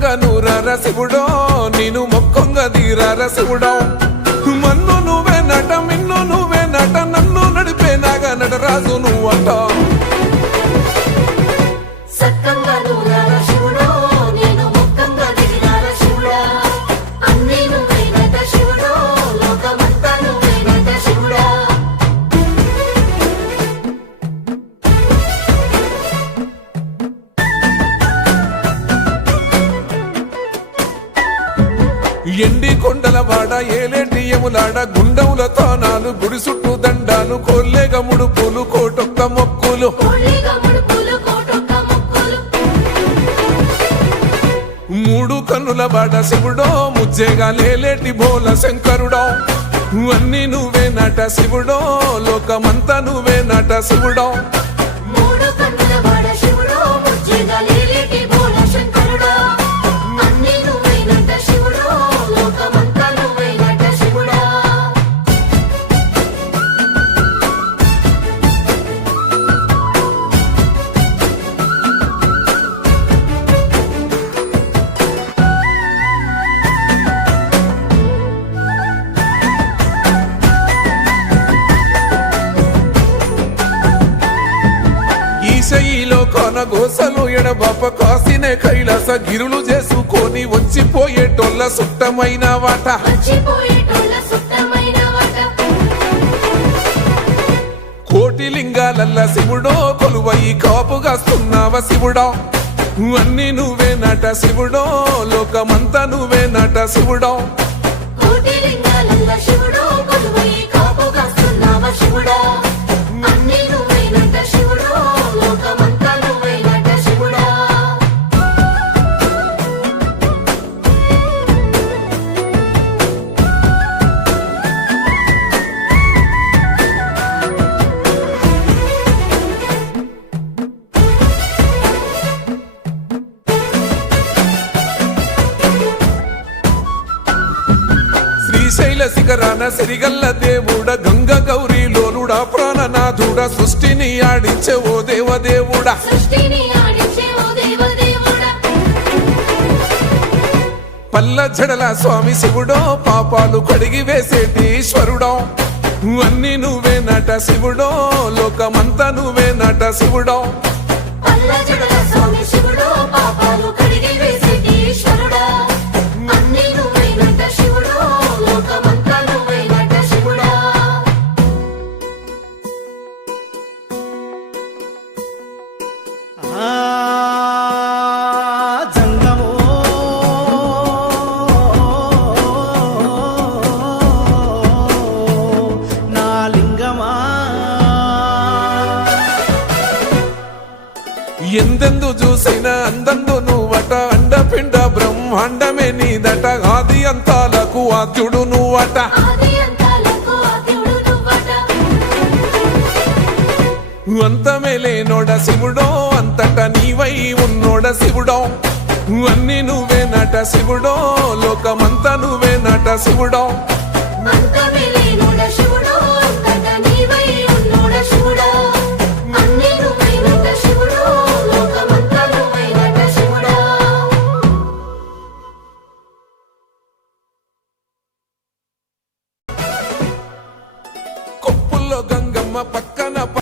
సక్కంగా నూరార శివుడో నేను మొక్కంగా తీరార శివుడో మన్ను నువ్వే నట మిన్ను నువ్వే నట నన్ను నడిపే నాగా నటరాజు నువ్వంట ఎండి కొండల వాడ ఏలేటి యములాడ గుండముల తానాలు గుడి చుట్టూ దండాలు కోల్లేగ ముడుపులు కోటొక్క మొక్కులు మూడు కన్నుల వాడ శివుడో ముజ్జేగా లేలేటి బోల శంకరుడో అన్ని నువ్వే నట శివుడో లోకమంతా నువ్వే నట శివుడో ఈశయిలో కొన గోసలు ఎడబాప కాసినే కైలాస గిరులు చేసుకొని వచ్చిపోయేటోళ్ళ సుట్టమైన వాట కోటి లింగాలల్ల శివుడో కొలువయి కాపుగాస్తున్నావ శివుడో అన్ని నువ్వే నట శివుడో లోకమంతా నువ్వే నట శివుడో శ్రీశైల శిఖరాన సిరిగల్ల దేవుడ గంగ గౌరీ లోలుడా ప్రాణనాథుడ సృష్టిని ఆడించే ఓ దేవదేవుడా పల్ల జడల స్వామి శివుడో పాపాలు కడిగి వేసేటి ఈశ్వరుడో అన్ని నువ్వే నట శివుడో లోకమంతా నువ్వే నట శివుడో ఎందెందు చూసైనా అందందు నువ్వట అండపిండ బ్రహ్మాండమే నీదట ఆది అంతాలకు ఆద్యుడు నువ్వట అంతమే లేనోడ శివుడో అంతట నీవై ఉన్నోడ శివుడో అన్ని నువ్వే నట శివుడో లోకమంతా నువ్వే నట శివుడో